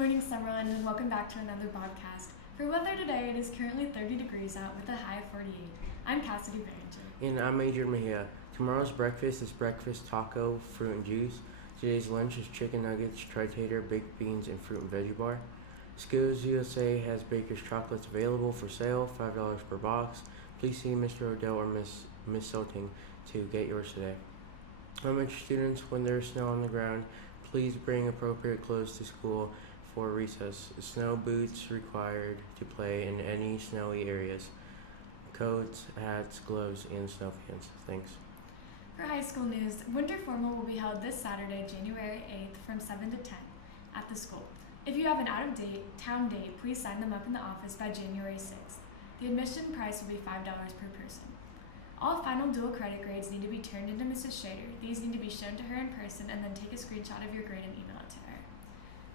morning, Summerland, and welcome back to another podcast. For weather today, it is currently 30 degrees out with a high of 48. I'm Cassidy Barringer. And I'm Adrian Mejia. Tomorrow's breakfast is breakfast taco, fruit and juice. Today's lunch is chicken nuggets, tri-tater, baked beans, and fruit and veggie bar. Skills USA has Baker's chocolates available for sale, $5 per box. Please see Mr. Odell or Miss Selting to get yours today. Elementary students, when there's snow on the ground, please bring appropriate clothes to school for recess. Snow boots required to play in any snowy areas. Coats, hats, gloves, and snow pants. Thanks. For high school news, Winter Formal will be held this Saturday, January 8th from 7 to 10 at the school. If you have an out-of-town date, please sign them up in the office by January 6th. The admission price will be $5 per person. All final dual credit grades need to be turned into Mrs. Schrader. These need to be shown to her in person and then take a screenshot of your grade and email it to her.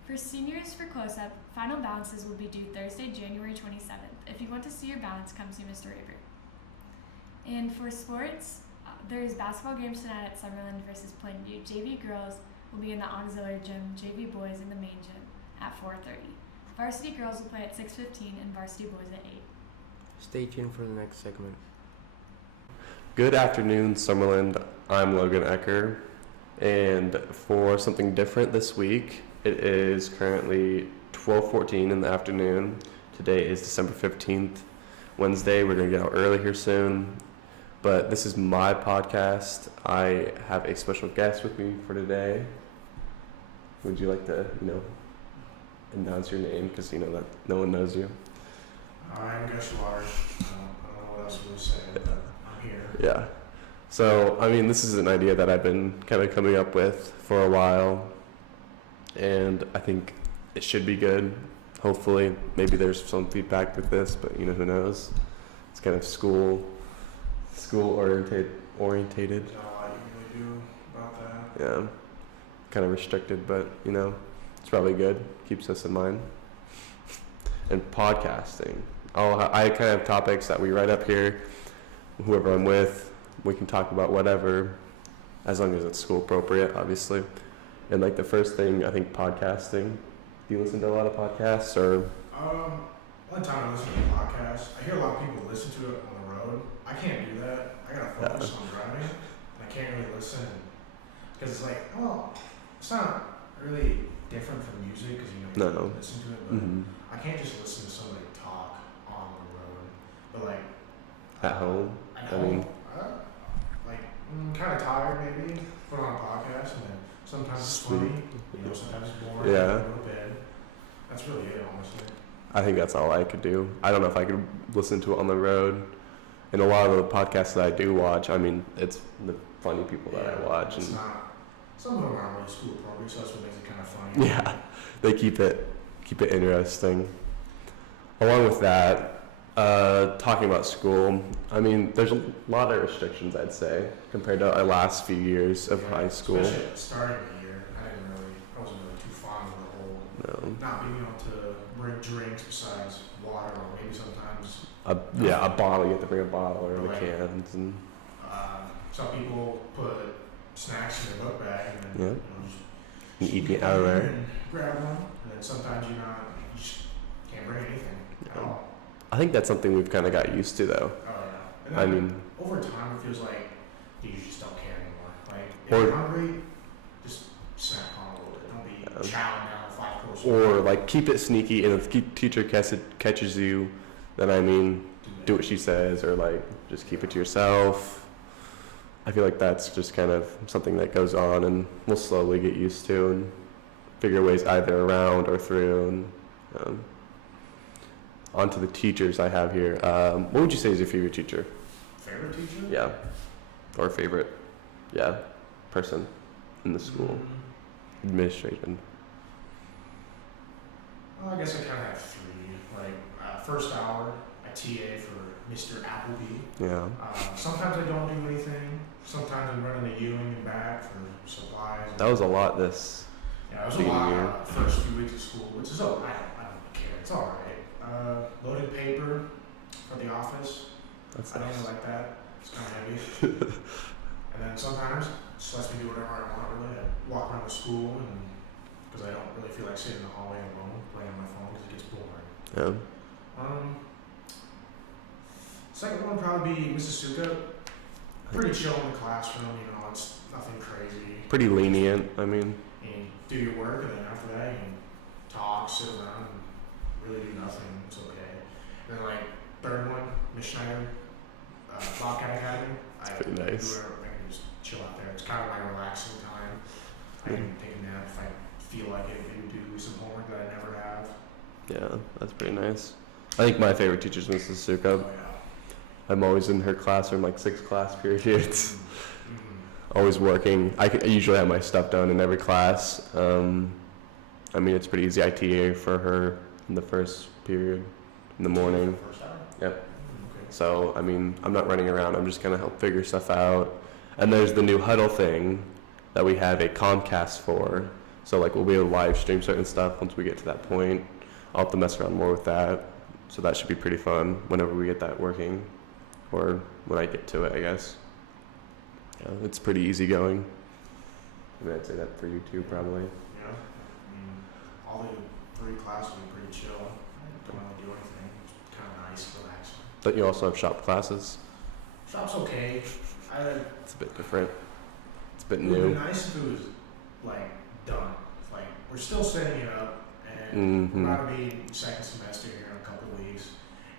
For seniors for close-up, final balances will be due Thursday, January 27th. If you want to see your balance, come see Mr. Raver. And for sports, there's basketball games tonight at Summerland versus Plainview. JV girls will be in the auxiliary gym, JV boys in the main gym at 4:30. Varsity girls will play at 6:15 and varsity boys at 8. Stay tuned for the next segment. Good afternoon, Summerland. I'm Logan Ecker, and for something different this week, it is currently 12:14 in the afternoon. Today is December 15th, Wednesday. We're going to get out early here soon, but this is my podcast. I have a special guest with me for today. Would you like to, announce your name, because you know that no one knows you? I'm Gus Waters. I don't know what else to say, but I'm here. Yeah. So, this is an idea that I've been kind of coming up with for a while, and I think it should be good. Hopefully, maybe there's some feedback with this, but who knows? It's kind of school orientated. There's not a lot you can really do about that. Yeah. Kind of restricted, but it's probably good. Keeps us in mind. And podcasting. I kind of have topics that we write up here. Whoever I'm with, we can talk about whatever, as long as it's school appropriate, obviously. And the first thing, I think podcasting. Do you listen to a lot of podcasts or? One time I listen to a podcast. I hear a lot of people listen to it on the road. I can't do that. I gotta focus on driving, and I can't really listen because it's it's not really different from music because you can listen to it, but I can't just listen to somebody talk on the road. But at home. Kind of tired maybe. Put on a podcast and then sometimes it's funny, sometimes it's boring. Yeah. Go to bed. That's really it, honestly. I think that's all I could do. I don't know if I could listen to it on the road. And a lot of the podcasts that I do watch, it's the funny people that I watch. It's not. Some of them aren't really school appropriate, so that's what makes it kind of funny. Yeah, they keep it interesting. Along with that, talking about school, there's a lot of restrictions, I'd say, compared to our last few years of high school. Especially at the start of the year, I wasn't really too fond of the whole not being able to bring drinks besides water, or maybe sometimes a bottle. You have to bring a bottle or the cans. And some people put snacks in their book bag and then you eat it out of there. And grab one, and then sometimes you just can't bring anything at all. I think that's something we've kind of got used to, though. Oh yeah. And over time, it feels like you just don't care anymore. If you're hungry, just snack on a little bit. Don't be chowing down 5 courses. Or keep it sneaky, and if the teacher catches you, then do what she says, or just keep it to yourself. I feel like that's just kind of something that goes on, and we'll slowly get used to and figure ways either around or through. And on to the teachers I have here. What would you say is your favorite teacher? Favorite teacher? Yeah. Or favorite, person in the school. Administration. Well, I guess I kind of have 3. First hour, I TA for Mr. Appleby. Yeah. Sometimes I don't do anything. Sometimes I'm running to Ewing and back for supplies. That was a lot this. Yeah, it was a lot first few weeks of school, which is I don't care. It's all right. Loaded paper for the office. That's I don't nice. really like that. It's kind of heavy. And then sometimes just lets me do whatever I want. Really, I walk around the school because I don't really feel like sitting in the hallway alone. playing on my phone because it gets boring. Yeah. Second one probably be Mississauga. Pretty chill in the classroom, you know, it's nothing crazy. Pretty lenient. I mean, You do your work, and then after that, you can talk, sit around, and really do nothing. It's okay. And then, like, third one, Miss Schneider, Bobcat Academy. pretty nice. I can just chill out there. It's kind of my relaxing time. I can take a nap if I feel like it, maybe do some homework that I never have. Yeah, that's pretty nice. I think my favorite teacher is Mrs. Suka. Oh, yeah. I'm always in her classroom, like 6 class periods. Mm-hmm. Always working. I usually have my stuff done in every class. I mean, it's pretty easy. I TA for her in the first period in the morning. First hour? Yep. Okay. So, I mean, I'm not running around. I'm just going to help figure stuff out. And there's the new Huddle thing that we have a Comcast for. So, like, we'll be able to live stream certain stuff once we get to that point. I'll have to mess around more with that. So that should be pretty fun whenever we get that working. Or when I get to it, I guess. Yeah, it's pretty easy going. I mean, I'd say that for you too, probably. Yeah. I mean, all the 3 classes are pretty chill. Don't really do anything. It's kind of nice, relaxing. But you also have shop classes. Shop's okay. It's a bit different. It's a bit It would new. be nice if it was, like, done. Like, we're still setting it up, and Mm-hmm. we're about to be second semester here in a couple of weeks,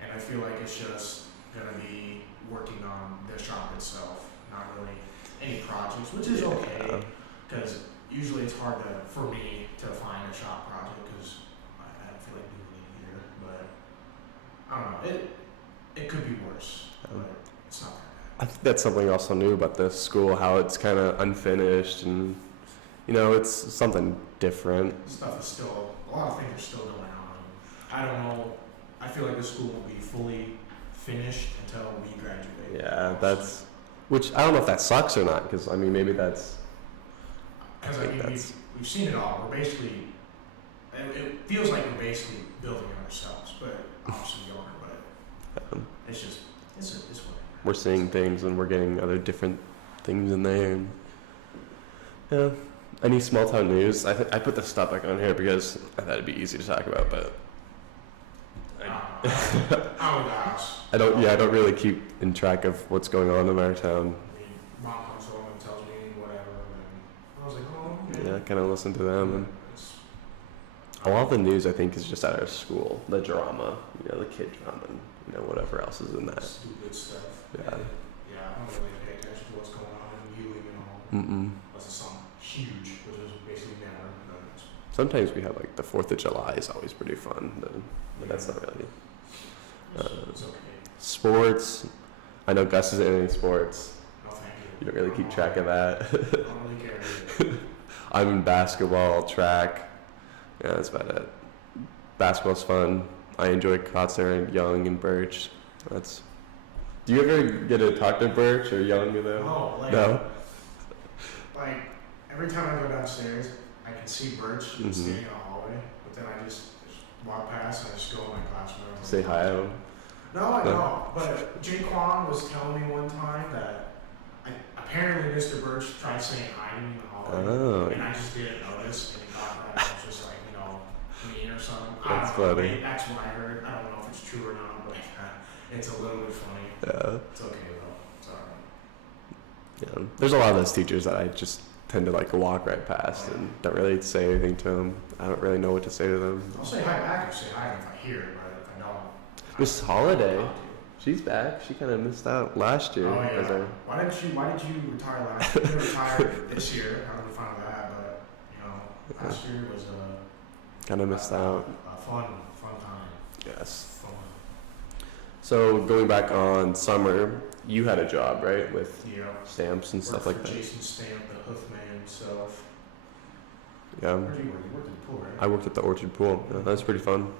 and I feel like it's just gonna be working on the shop itself, not really any projects, which is okay, because usually it's hard for me to find a shop project, because I don't feel like doing it either, but I don't know, it could be worse, but it's not that I think that's something also new about this school, how it's kind of unfinished and, you know, it's something different. bad. Stuff is still, a lot of things are still going on. I don't know, I feel like the school will be fully finished until we graduate. Yeah, that's, which I don't know if that sucks or not, because, I mean, maybe that's, Because I I think mean, that's- we've seen it all. We're basically, it feels like we're basically building it ourselves, but obviously we are, but it's just, it's whatever. we're seeing things and we're getting other different things in there. And, yeah. Any small town news? I put the stuff back on here because I thought it'd be easy to talk about, but Out of the house. I don't really keep in track of what's going on in our town. I mean, mom comes home and tells me whatever, and I was like, oh, okay. Yeah, kind of listen to them. And It's- a lot of the news I think is just at our school, the drama, you know, the kid drama, and, you know, whatever else is in that. Stupid stuff. Yeah. Yeah, I don't really pay attention to what's going on in Ewing and all. Mm-mm. Unless it's something huge, which is basically never. But it's- Sometimes we have like the 4th of July is always pretty fun, but that's not really. It's okay. Sports, I know Gus isn't in any sports. No, thank you. You don't really keep track of that. I don't really care. Either. I'm in basketball, track. Yeah, that's about it. Basketball's fun. I enjoy Kotzer and Young and Birch. That's. Do you ever get to talk to Birch or Young? You know? No, like, No. like every time I go downstairs, I can see Birch Mhm. standing in the hallway, but then I just walk past and I just go in my classroom. Say hi to him. No, I don't. But Jaquan was telling me one time that apparently Mr. Birch tried saying hi to me in the hallway, Oh. and I just didn't notice, and he thought that I was just like, you know, mean or something. I That's don't know. funny. That's what I heard. I don't know if it's true or not, but it's a little bit funny. Yeah. It's okay though. It's alright. Yeah. There's a lot of those teachers that I just tend to like walk right past and don't really say anything to them. I don't really know what to say to them. I'll say hi back if say hi if I hear it, but if I don't. Miss I Holiday, don't talk to you. she's back. She kind of missed out last year. Oh as yeah. our- Why did you retire last year? You retired this year. I don't know if I know that, but you know, last year was Kind of missed out. a fun time. Yes. Fun. So going back on summer, you had a job, right, with Yeah. stamps and stuff Worked like for that. Jason Stamp, the Hoofman stuff. Yeah. Where did you work? You worked in the pool, right? I worked at the Orchard Pool. Yeah, that was pretty fun.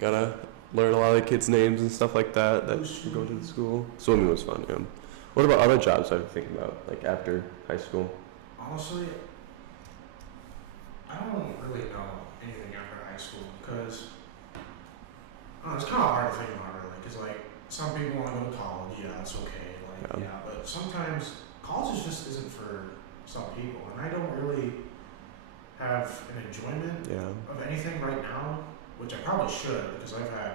Gotta learn a lot of the kids' names and stuff like that that go to the school. Swimming was fun, yeah. What about other jobs I was thinking about, like after high school? Honestly, I don't really know anything after high school because it's kind of hard to think about really. Because like some people want to go to college, yeah, it's okay, like Yeah. yeah, but sometimes college just isn't for some people, and I don't really have an enjoyment Yeah. of anything right now. which I probably should because I've had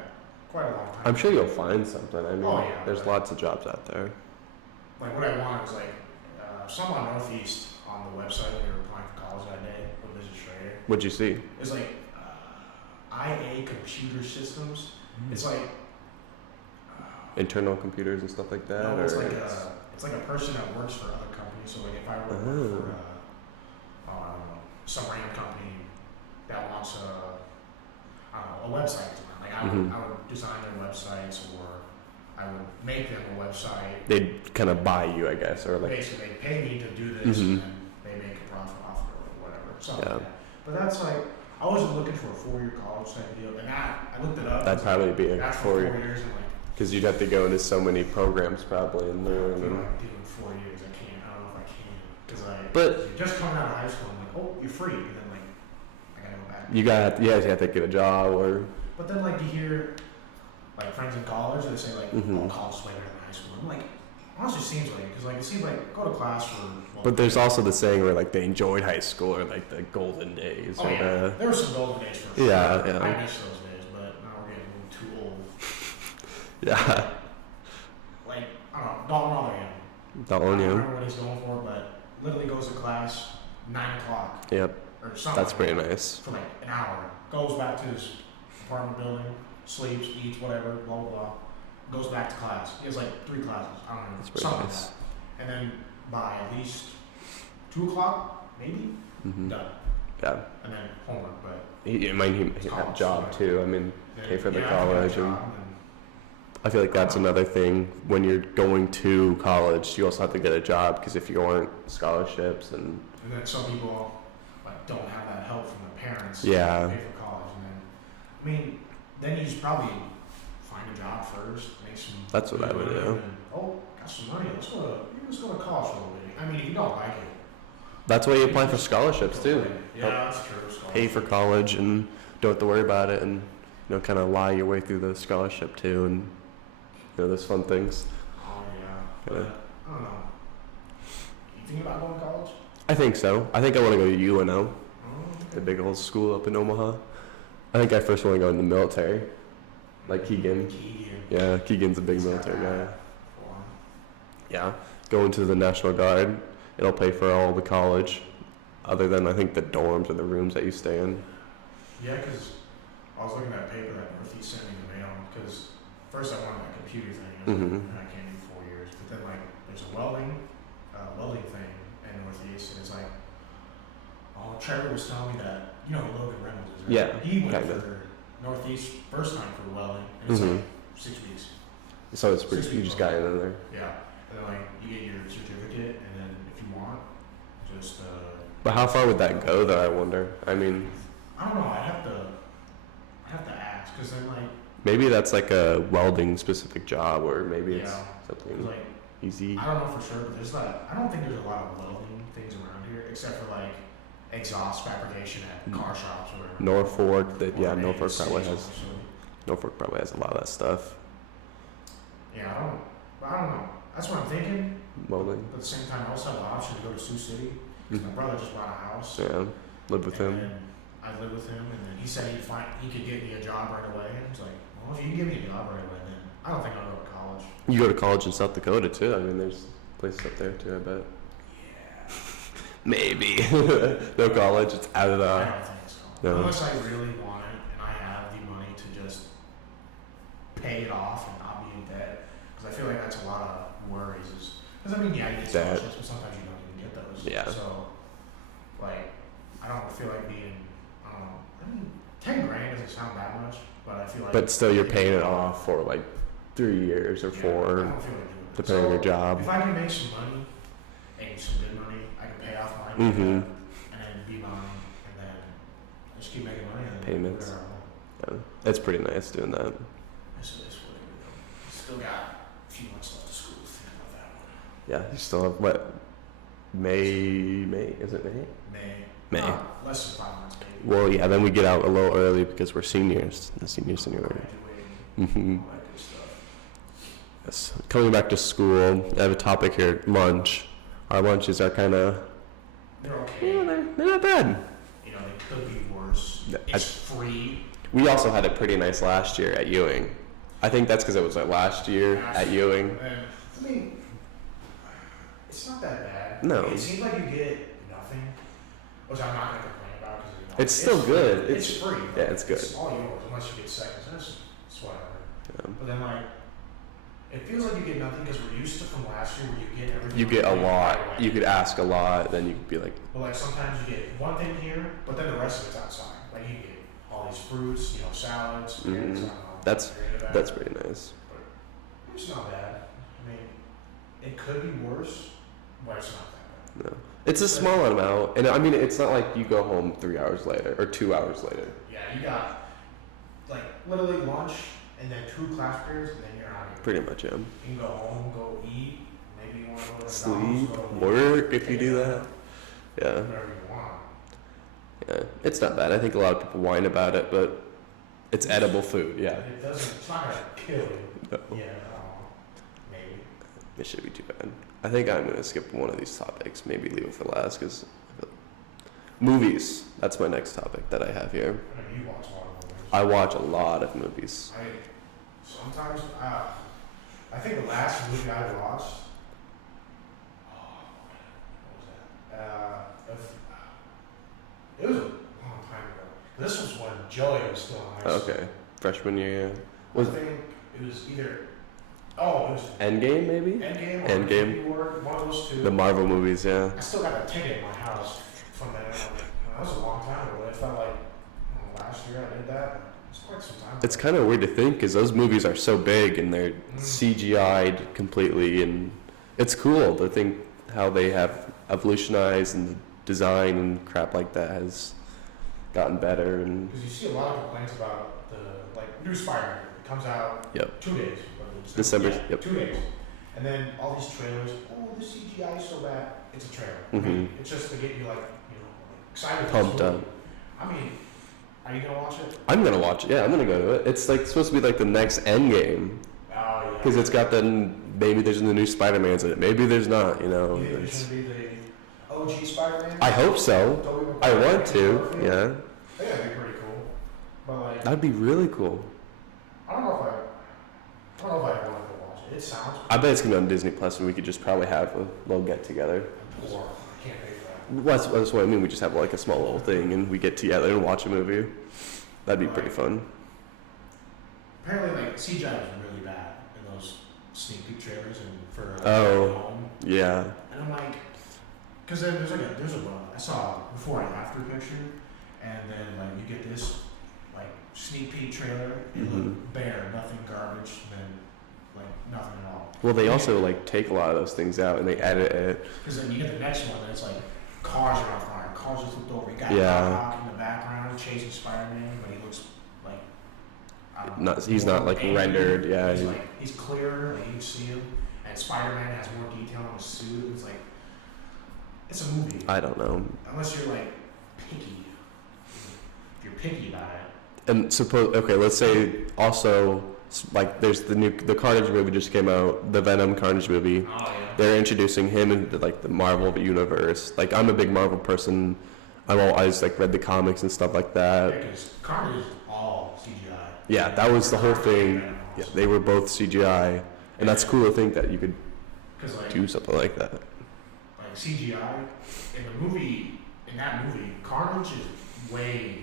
quite a long time. I'm sure you'll find something. I mean, Oh, yeah, there's but- lots of jobs out there. Like what I wanted was like some on Northeast on the website when we were applying for college that day with Mrs. Schrader. What'd you see? It was like IA Computer Systems. It's like Internal computers and stuff like that? no, or it's like a person that works for other companies. So like if I were to work for I don't know, some random company that wants a website design, like Mhm. I would design their websites or I would make them a website. They'd kind of buy you, I guess, or like, Basically, they pay me to do this, Mhm. and then they make a profit off it or whatever. Something Yeah. like that. But that's like, I wasn't looking for a 4-year college type deal, and that I looked it up. that'd probably be a that's for 4 4 year, years. I'm like, because you'd have to go into so many programs probably and learn. you know, And, I'm doing 4 years. I can't. I don't know if I can because But- you're just coming out of high school. I'm like, oh, you're free, and then like, I gotta go back. you have to get a job or, But then like you hear like friends in college, they say like, Mhm. oh, college is way better than high school. I'm like, honestly, seems like because like it seems like go to class for. Well, but there's also the saying where like they enjoyed high school or like the golden days. Oh or yeah, there were some golden days for sure. Yeah, yeah. I miss those days, but now we're getting a little too old. Yeah, Like, I don't know, Dalton Rotherham. that I one, don't yeah. remember what he's going for, but literally goes to class 9 o'clock Yep, or something. that's like pretty that, nice. For like an hour. Goes back to his apartment building, sleeps, eats, whatever, blah, blah, blah. Goes back to class. He has like 3 classes. I don't know. That's pretty Something nice. like that. And then by at least 2 o'clock, maybe, Hmm. done. Yeah, And then homework, but. he had a College, job right. too. I mean, then- Pay for the yeah, I got a college and- job, and I feel like that's another thing when you're going to college. You also have to get a job because if you aren't scholarships and then some people like don't have that help from their parents Yeah. to pay for college, and then I mean, then you just probably find a job first, make some. That's what I would money, do. and then, oh, got some money. Let's go to college for a little bit. I mean, if you don't like it, that's why you apply for scholarships too. Yeah, that's true. Pay for college and don't have to worry about it, and kind of lie your way through the scholarship too, and those fun things. Oh yeah, Yeah. but I don't know. You thinking about going to college? I think so. I think I want to go to UNO, Oh, the big old school up in Omaha. I think I first want to go in the military, like Keegan. Keegan. Yeah, Keegan's a big He's got military guy. that for him. Yeah, go into the National Guard. It'll pay for all the college, other than I think the dorms or the rooms that you stay in. Yeah, because I was looking at a paper that Northeast sent me in the mail. Because first I wanted that computer thing, and I was Mhm. like, I can't do 4 years. But then like there's a welding thing in Northeast, and it's like, oh, Trevor was telling me that who Logan Reynolds is, right? Yeah, He went kinda. for Northeast first time for welding, and it's Mhm. like 6 weeks. So it's pretty. 6 You weeks just got in there. Yeah, and then like you get your certificate, and then if you want, just But how far would that go, though? I wonder. I mean, I don't know. I'd have to ask, because then like maybe that's like a welding specific job, or maybe it's Yeah. 'cause, something like. easy. I don't know for sure, but there's not. I don't think there's a lot of welding things around here, except for like exhaust fabrication at car shops or. Norfolk, or maybe Norfolk probably cities has. also. Norfolk probably has a lot of that stuff. Yeah, I don't know. That's what I'm thinking. Welding. But at the same time, I also have the option to go to Sioux City. 'Cause my brother just bought a house. Yeah, live with and him. then I live with him, and then he said he could get me a job right away. And I was like, well, if you can give me a job right away, then I don't think I'll go to college. You go to college in South Dakota too. I mean, there's places up there too. I bet. Yeah. Maybe. No college. It's out of I the. don't think so. No. Unless I really want it and I have the money to just pay it off and not be in debt. Because I feel like that's a lot of worries. Because I mean, yeah, you get Debt. scholarships, but sometimes you don't even get those. Yeah. So, like, I don't feel like being, I don't know. I mean, 10 grand doesn't sound that much, but I feel like. But still, you're paying it off for like 3 years or Yeah, I 4, don't feel like doing it. depending on your So, job. If I can make some money, and some good money, I can pay off my Mhm. and then be mine, and then just keep making money. And then Payments. whatever I want. Yeah, it's pretty nice doing that. It's whatever. Still got a few months left of school to think about that one. Yeah, you still have what? May? Is it May? May. Less than 5 months, maybe. Well, yeah. Then we get out a little early because we're seniors. The senior seniority. Graduating, Hmm. all that good stuff. Yes. Coming back to school, I have a topic here. Lunch. Our lunches are kind of. They're okay. They're not bad. They could be worse. Yeah, It's free. We also had it pretty nice last year at Ewing. I think that's because it was our last year at Ewing. And, I mean, it's not that bad. No. It seems like you get nothing, which I'm not going to complain about because It's still good. It's free. Yeah, it's good. It's all yours unless you get seconds. It's whatever. Yeah. But then like, it feels like you get nothing because we're used to from last year where you get everything. You get a right lot. away. You could ask a lot, then you could be like, But like sometimes you get one thing here, but then the rest of it's outside. Like you get all these fruits, salads. Mhm. Eggs, I don't know, That's- you're into that. that's pretty nice. It's not bad. I mean, it could be worse, but it's not that bad. No. It's a small amount, and I mean, it's not like you go home 3 hours later or 2 hours later. Yeah, you got like literally lunch and then 2 class periods, and then you're out of here. Pretty much, yeah. You can go home, go eat. Maybe you want to go to Sleep, McDonald's, go work if you take do a that. nap, Yeah, whatever you want. yeah. It's not bad. I think a lot of people whine about it, but it's edible food. Yeah. It doesn't. It's not gonna kill you. No, Yeah, maybe. it should be too bad. I think I'm gonna skip one of these topics. Maybe leave it for last because movies. That's my next topic that I have here. I mean, you watch a lot of movies. I watch a lot of movies. Sometimes I think the last movie I watched. What was that? It was a long time ago. This was when Joey was still in high school. Okay, freshman year. Yeah. I Was think it was either. Oh, it was Endgame maybe? Endgame or Endgame. Infinity War, one of those two. The Marvel movies, yeah. I still got a ticket in my house from that. That was a long time ago. It felt like last year I did that. It's quite some time. It's kind of weird to think because those movies are so big and they're Mm. CGI'd completely, and it's cool to think how they have evolutionized and the design and crap like that has gotten better. And Because you see a lot of complaints about the new Spider-Man. It comes out Yep. 2 days. December, Yeah, yep. 2 days. And then all these trailers. Oh, this CGI is so bad. It's a trailer. I Mhm. mean, it's just to get you excited. for Pumped this up. movie. I mean, are you gonna watch it? I'm gonna watch it. Yeah, I'm gonna go to it. It's like supposed to be like the next Endgame Oh yeah. because it's got maybe there's the new Spider-Mans in it. Maybe there's not. You think it's It's, gonna be the OG Spider-Man? I hope so. Tobey I Maguire, want to. Andrew Garfield? Yeah, I think that'd be pretty cool. But like, that'd be really cool. I don't know if I want to go watch it. It sounds I bet it's gonna be on Disney Plus, and we could just probably have a little get together. poor. I can't pay for that. Well, that's what I mean. We just have like a small little thing, and we get together and watch a movie. That'd be pretty fun. Apparently, like CGI was really bad in those sneak peek trailers and for Oh. home. Yeah. And I'm like, because then there's a I saw a before and after picture, and then like you get this like sneak peek trailer, it Mhm. looked bare, nothing garbage, and then like nothing at all. Well, they also like take a lot of those things out and they edit it. Because then you get the next one, and it's like cars are on fire, cars are flipped over. You got Yeah. Doc in the background chasing Spider-Man, but he looks like I don't know, He's not like angry. rendered. Yeah. He's clearer, like you can see him. And Spider-Man has more detail on his suit. It's like it's a movie. I don't know. Unless you're like picky. If you're picky about it. And suppose okay, let's say also like there's the Carnage movie just came out, the Venom Carnage movie. Oh yeah. They're introducing him into like the Marvel universe. Like I'm a big Marvel person. I've always like read the comics and stuff like that. Because Carnage is all CGI. Yeah, that was the whole thing. Yeah, they were both CGI, and that's cool to think that you could Because like do something like that. CGI in that movie, Carnage is way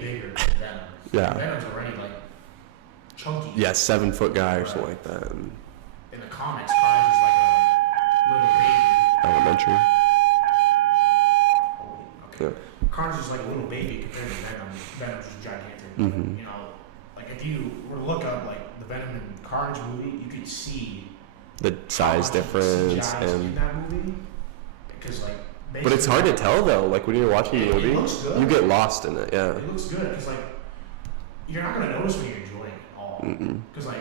bigger than Venom. Yeah. Venom's already like chunky. Yeah, 7-foot guy or something like that. And In the comics, Carnage is like a little baby. elementary. Okay. Carnage is like a little baby compared to Venom. Venom's just gigantic. Mhm. You know, like if you were to look up like the Venom and Carnage movie, you could see The size how much difference CGI is in and. that movie. Because like. But it's hard to basically, tell though. Like when you're watching the It movie, looks good. you get lost in it. Yeah. It looks good because like you're not gonna notice when you're enjoying it at all. Mm-mm. Because like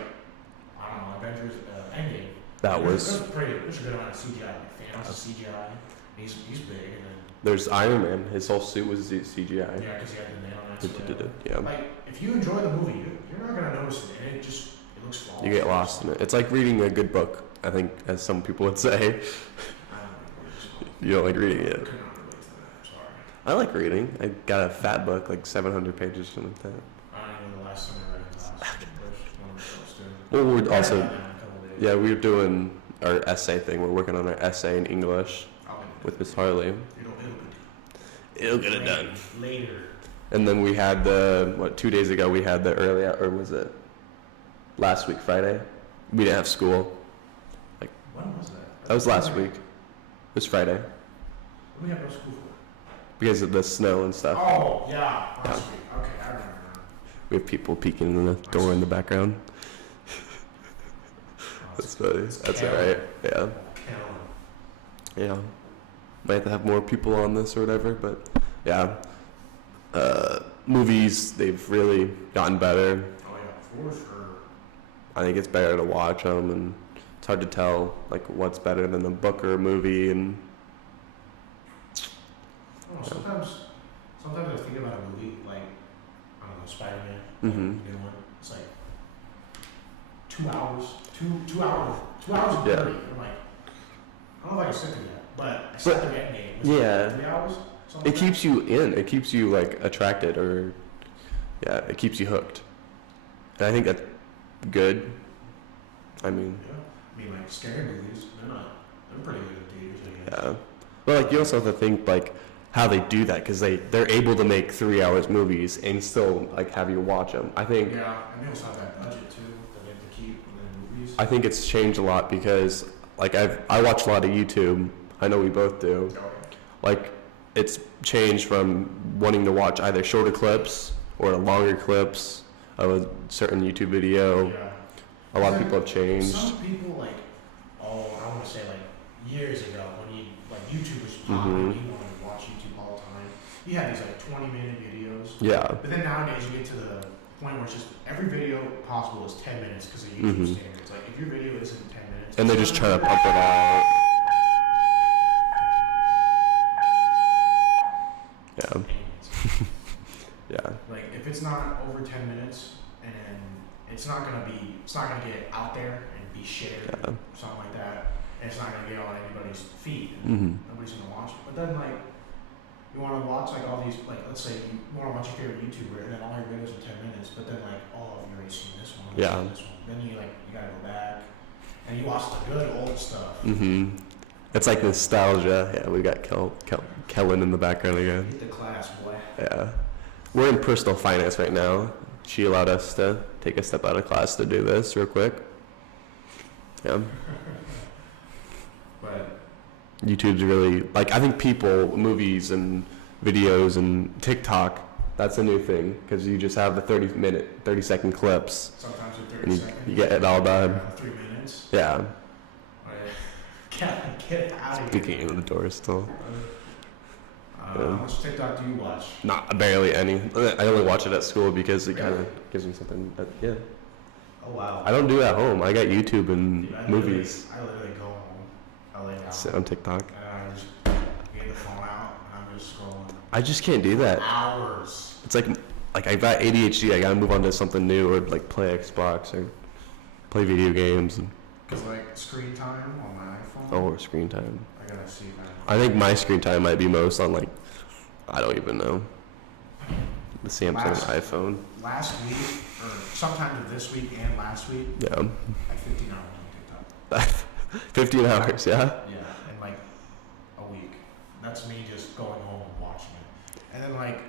I don't know, Avengers Endgame. That was. There's a good amount of CGI. Like Thanos is CGI. He's big and then There's Iron Man. His whole suit was CGI. yeah, because he had the nail on it. Yeah. Like if you enjoy the movie, you're not gonna notice it. And it looks flawless. You get lost in it. It's like reading a good book. I think, as some people would say. I don't know. You don't like reading I it. could not relate to that. I'm sorry. I like reading. I got a fat book, like 700 pages, something like that. summer writing class. One of the shows too. Well, we're Yeah, also, in a couple days. yeah, we're doing our essay thing. We're working on our essay in English I'll make it. with Miss Harley. It'll It'll get it done. later. And then we had 2 days ago, we had the early, or was it last week, Friday? We didn't have school. When was that? That was last week. It was Friday. What do we have no school for? Because of the snow and stuff. Oh, yeah, last week. Okay, I remember now. We have people peeking in the door in the background. That's funny. That's alright. Yeah. Killing. Yeah. Might have to have more people on this or whatever, but yeah. Movies, they've really gotten better. Oh yeah, for sure. I think it's better to watch them, and it's hard to tell like what's better than a book or a movie. And Oh, sometimes I think about a movie like, I don't know, Spider-Man. Mhm. The new one. It's like 2 hours, 2 hours and Yeah. 30. I'm like, I don't know if I can sit through that, but I sat through that game. Was it yeah. 3 hours? Something it like keeps you in. It keeps you like attracted, or yeah, it keeps you hooked. And I think that's good. I mean, that? Yeah. I mean, like scary movies, they're pretty good at theaters, I guess. yeah. But like you also have to think like how they do that, because they're able to make 3 hours movies and still like have you watch them. I think Yeah, and they also have that budget too that they have to keep in their movies. I think it's changed a lot, because like I watch a lot of YouTube. I know we both do. Okay. Like it's changed from wanting to watch either shorter clips or longer clips of a certain YouTube video. Yeah. A lot of people have changed. Some people like, I want to say like years ago when YouTube was popping, Mhm. you wanted to watch YouTube all the time. You had these like 20-minute videos. Yeah. But then nowadays you get to the point where it's just every video possible is 10 minutes because of YouTube Mhm. standards. Like if your video isn't 10 minutes, And they're it's just not trying to pump it out. Yeah. Anyways, Yeah. like if it's not over 10 minutes and it's not gonna get out there and be shared Yeah. or something like that, and it's not gonna get on anybody's feed. Mm-hmm. Nobody's gonna watch it. But then like you want to watch like all these, like let's say you want to watch your favorite YouTuber and then all your videos are 10 minutes, but then like oh you've already seen this one, Yeah. seen this one. Then you gotta go back and you watch the good old stuff. Mm-hmm. It's like nostalgia. Yeah, we got Kellen in the background again. Hit the class, boy. Yeah. We're in personal finance right now. She allowed us to take a step out of class to do this real quick. Yeah. But YouTube's really, like, I think people, movies and videos and TikTok, that's a new thing, because you just have the 30-second clips, sometimes in 30 and you seconds. get it all done. 3 minutes. Yeah. Get out of Peeking here. in the door still. How much TikTok do you watch? Not barely any. I only watch it at school because it kind of gives me something. Yeah. Oh wow. I don't do it at home. I got YouTube and Dude, movies. I literally go home. I lay down. Sit on TikTok. And I just get the phone out and I'm just scrolling. I just can't do that. Hours. It's like I've got ADHD. I gotta move on to something new, or like play Xbox or play video games. Cause like screen time on my iPhone. Oh, or screen time. I gotta see that. I think my screen time might be most on like, I don't even know, the Samsung iPhone. Last week, or sometime of this week and last week, Yeah. like 15 hours on TikTok. 15 hours. Yeah. Yeah, in like a week. That's me just going home and watching it. And then like,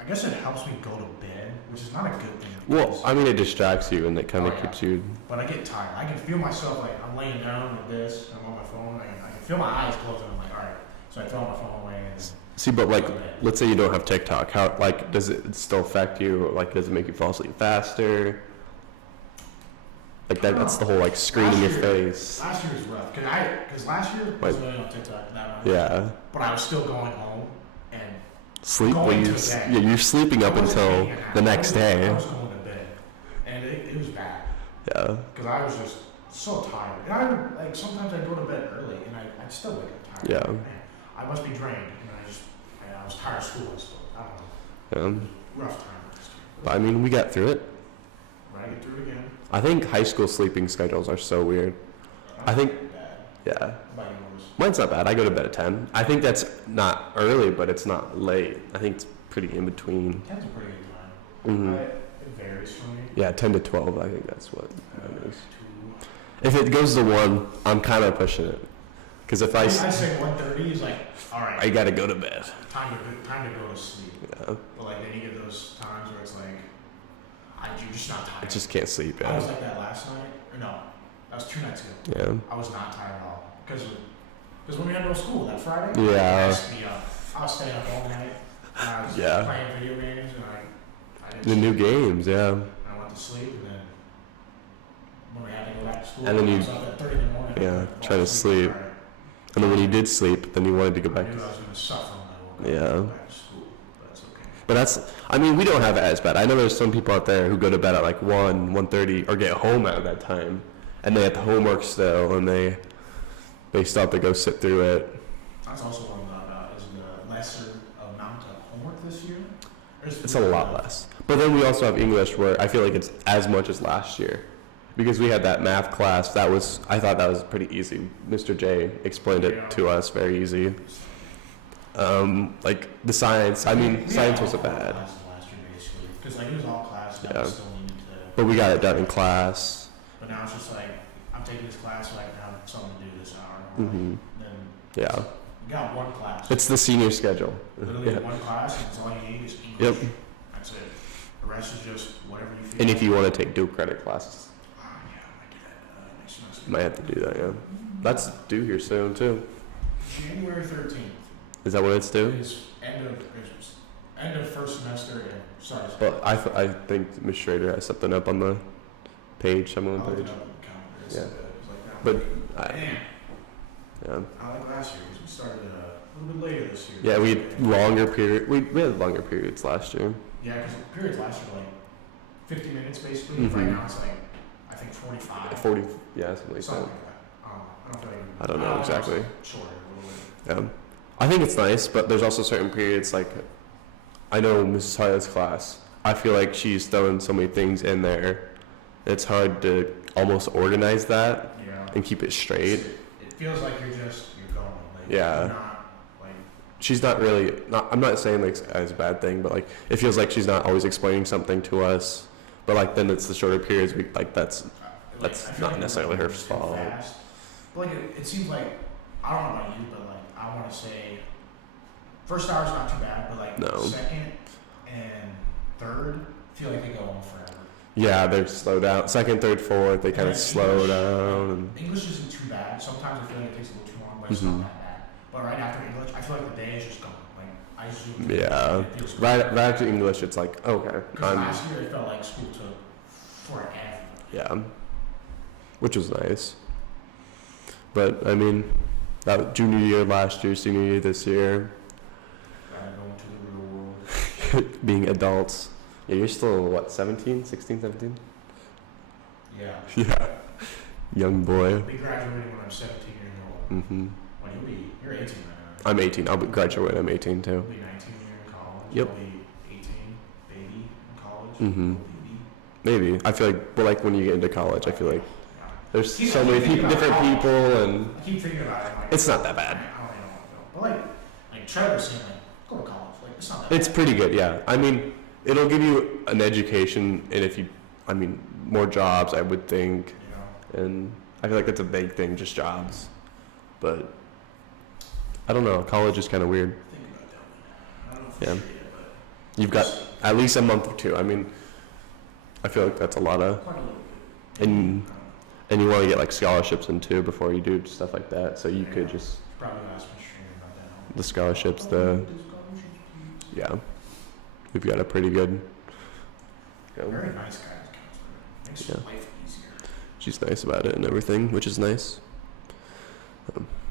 I guess it helps me go to bed, which is not a good thing. Well, because- I mean, it distracts you, and it kind of Oh, yeah. keeps you. But I get tired. I can feel myself like I'm laying down with this. I'm on my phone. I can feel my eyes closing. I'm like, all right. So I throw my phone away and See, but like, go to bed. let's say you don't have TikTok. How, like, does it still affect you? Or, like, does it make you fall asleep faster? Like that's the whole like screen in your face. Last year was rough because last year I was really on TikTok that much. Yeah. But I was still going home and Sleep Going when to you bed. yeah, you're sleeping up I wasn't until hanging out. the next I day. was going to bed, and it was bad Yeah. because I was just so tired. And I would like sometimes I go to bed early and I'd still wake up tired. Yeah. Like, man, I must be drained. And I was tired of school. I don't know. Yeah. Rough time last year. But I mean, we got through it. But I get through it again. I think high school sleeping schedules are so weird. I think- bad. Yeah. How about yours? Mine's not bad. I go to bed at 10. I think that's not early, but it's not late. I think it's pretty in between. 10's a pretty good time. Hmm. It varies for me. Yeah, 10 to 12. I think that's what it is. 2. If it goes to 1, I'm kind of pushing it. Because if I'd say 1:30 is like, all right. I gotta go to bed. Time to go to sleep. Yeah, But like then you get those times where it's like, you're just not tired. I just can't sleep. I was Yeah, like that last night. Or no, that was 2 nights ago. yeah. I was not tired at all because when we had no school that Friday, Yeah. it messed me up. I was staying up all night. And I was Yeah. playing video games and I didn't The new sleep. games, yeah. I went to sleep and then when we had to go back to school, And then I you- was up at 3 in the morning. yeah, like, try to sleep. Friday. And then when you did sleep, then you wanted to go back. I knew I was going to suffer when I woke up Yeah. and go back to school, but that's okay. But that's, I mean, we don't have it as bad. I know there's some people out there who go to bed at like 1, 1:30, or get home at that time, and they have the homework still, and they still have to go sit through it. That's also one about is the lesser amount of homework this year. Or is it It's a lot less. But then we also have English, where I feel like it's as much as last year. Because we had that math class, I thought that was pretty easy. Mr. J explained it to us very easy. Like the science, I mean, We science had wasn't all 4 bad, classes last year basically, because like it was all classes that Yeah. we still needed to. but we got it done in class. But now it's just like I'm taking this class so I can have something to do this hour. Hmm. Then Yeah, you got one class. it's the senior schedule. Literally Yeah. one class, and it's all you need is Yep. English. That's it. The rest is just whatever you feel. And if you want to take dual credit classes, Yeah, I might do that next semester. you might have to do that. Yeah, that's due here soon too. January 13th Is that what it's due? is end of first semester. And sorry. Well, I think Ms. Schrader has something up on the page, some on I'll the look it page. up on the calendar. It's Yeah. like that. It's like that. But I, Man, yeah. I like last year because we started a little bit later this year. Yeah, we had longer period. We had longer periods last year. Yeah, because periods last year were like 50 minutes basically. Mhm. Right now it's like I think 45. 40, yeah, something like Something that. like that. I don't feel like I don't know exactly. It's shorter a little bit. I think it's nice, but there's also certain periods like I know Mrs. Hartlett's class. I feel like she's throwing so many things in there. It's hard to almost organize that Yeah. and keep it straight. It feels like you're going. Like, Yeah. You're not like. She's not really. I'm not saying like as a bad thing, but like it feels like she's not always explaining something to us. But like then it's the shorter periods. We like that's That's I feel not like necessarily we're her moving too fault. fast. But like it seems like I don't know about you, but like I want to say first hour's not too bad, but like No. second and third feel like they go on forever. yeah. They're slow down. Second, third, fourth. They kind of And slow English, down. And English isn't too bad. Sometimes I feel like it takes a little too long, but it's Mhm. not that bad. But right after English, I feel like the day is just gone. Like I zoom. Yeah. It feels good. right after English, it's like okay. Because last year it felt like school took forever. Yeah, which was nice. But I mean, that was junior year last year, senior year this year, Gotta go into the real world. being adults. Yeah, you're still what, 17, 16, 17? Yeah. Yeah, young boy. I'll be graduating when I'm 17 years old. Hmm. Well, you're 18 right now. I'm 18. I'll be graduating. I'm 18 too. You'll be 19 year in college. Yep. You'll be 18, baby in college. Mhm. Little baby. Maybe. I feel like, well, like when you get into college, I feel like Yeah. there's See, so I many keep thinking different about people, and I keep thinking about it. Like, it's not that bad. I don't really know. But like Trevor's saying, like, go to college. Like, it's not that It's bad. pretty good. Yeah. I mean, it'll give you an education, and if you, I mean, more jobs, I would think. You know? And I feel like that's a big thing, just jobs. But I don't know. College is kind of weird. Think about that one. I don't know if Yeah. it's yet, but You've got at least a month or two. I mean, I feel like that's a lot of, quite a little bit. and and you want to get like scholarships in too before you do stuff like that. So you could Yeah. just Probably ask Miss Shereen about that. the scholarships. Oh, The the scholarships, please. yeah, we've got a pretty good. Very nice guidance counselor. Makes Yeah. life easier. She's nice about it and everything, which is nice.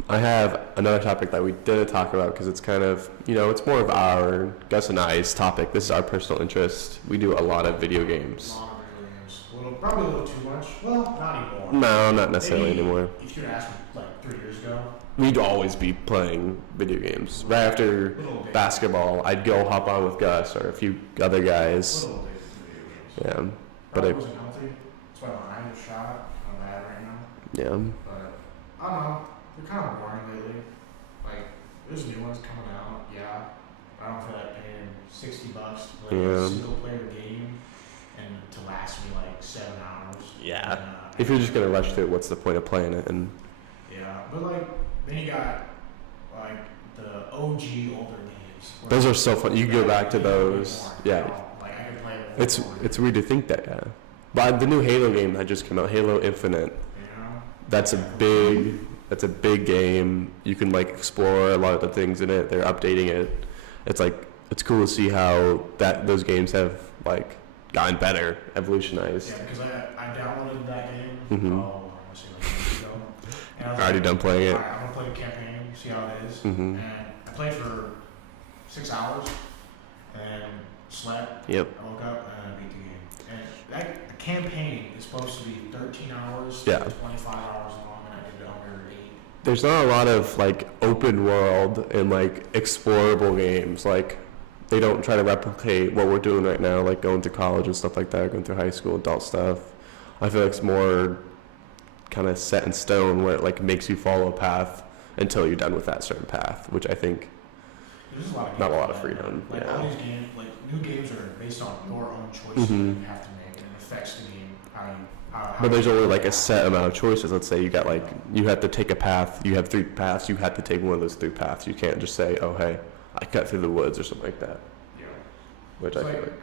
I have another topic that we didn't talk about because it's kind of, it's more of our, Gus and I's topic. This is our personal interest. We do a lot of video games. A lot of video games. Probably a little too much. Well, not anymore. No, not necessarily Maybe anymore. If you'd asked me like 3 years ago, We'd always be playing video games. Right after little bit. basketball, I'd go hop on with Gus or a few other guys. Little bit video games. Yeah, Probably I- wasn't healthy. That's why my eyes are shot. I'm bad right now. yeah. But I don't know. They're kind of boring lately. Like there's new ones coming out. Yeah. I don't feel like paying $60 to play Yeah. a single player game and last me like 7 hours. Yeah. And, If you're just gonna rush through it, what's the point of playing it? And yeah, but like then you got like the OG older games. those are so fun. You can go back to those. Yeah. Like I can play it. It's weird to think that, yeah. But the new Halo game that just came out, Halo Infinite, You know? that's a big game. You can like explore a lot of the things in it. They're updating it. It's cool to see how those games have like gotten better, evolutionized. Yeah, because I downloaded that game. Mhm. Oh, I want to say like a week ago. And I was Already like, done playing it. "Alright, I'm gonna play the campaign, see how it is. Mhm. And I played for 6 hours and slept. Yep. I woke up and I beat the game. And that campaign is supposed to be 13 hours Yeah. to 25 hours long, and I did it under 8. There's not a lot of like open world and like explorable games. Like they don't try to replicate what we're doing right now, like going through college and stuff like that, going through high school, adult stuff. I feel like it's more kind of set in stone where it like makes you follow a path until you're done with that certain path, which I think There's a lot of not a games lot of like that. freedom. Like Yeah. all these games, like new games are based on your own choices that Mhm. you have to make, and it affects the game how But there's you only like a act. set amount of choices. Let's say you got like, you have to take a path, you have 3 paths, you have to take one of those 3 paths. You can't just say, oh hey, I cut through the woods or something like that, Yeah. which It's I feel like- like.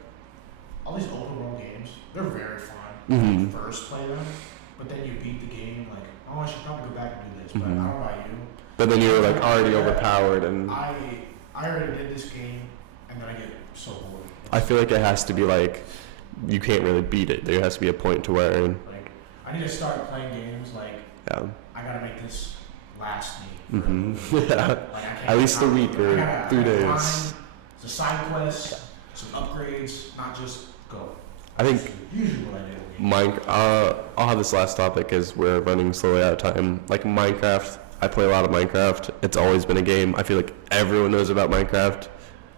All these open world games, they're very fun Mhm. when you first play them, but then you beat the game like, oh, I should probably go back and do this, but I Mhm. don't know about you. But then you're like already overpowered, and I already did this game, and then I get so bored. I feel like it has to be like, you can't really beat it. There has to be a point to where, Like, I need to start playing games like, yeah. I gotta make this last me. for a Mhm. little bit. Yeah. Like, I can't At least a week I or gotta 3 grind, days. Some side quests, some upgrades, not just go. I think Usually what I do. with games. I'll have this last topic because we're running slowly out of time. Like Minecraft, I play a lot of Minecraft. It's always been a game. I feel like everyone knows about Minecraft.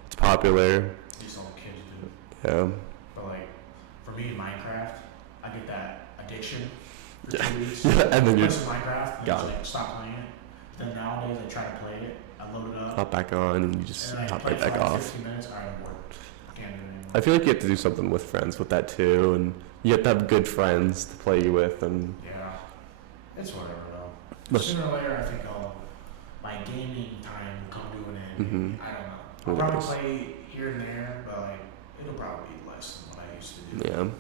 It's popular. At least all the kids do. Yeah. But like, for me in Minecraft, I get that addiction for Yeah. 2 weeks. Yeah, and then I you play some Minecraft, and got just like stop playing it. Then nowadays I try to play it, I load it up, hop back on and you just and then I hop play right for back like off. 15 minutes. Alright, I'm bored. Can't do it anymore. I feel like you have to do something with friends with that too, and you have to have good friends to play you with, and Yeah, it's whatever though. But- Sooner or later, I think my gaming time will come to an end. Mhm. I don't know. Who I'll probably knows? play here and there, but like it'll probably be less than what I used to do.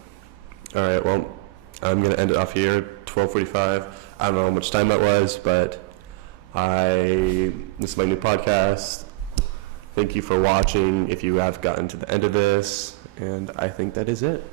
yeah. All right, well, I'm gonna end it off here. 12:45. I don't know how much time that was, but this is my new podcast. Thank you for watching. If you have gotten to the end of this, and I think that is it.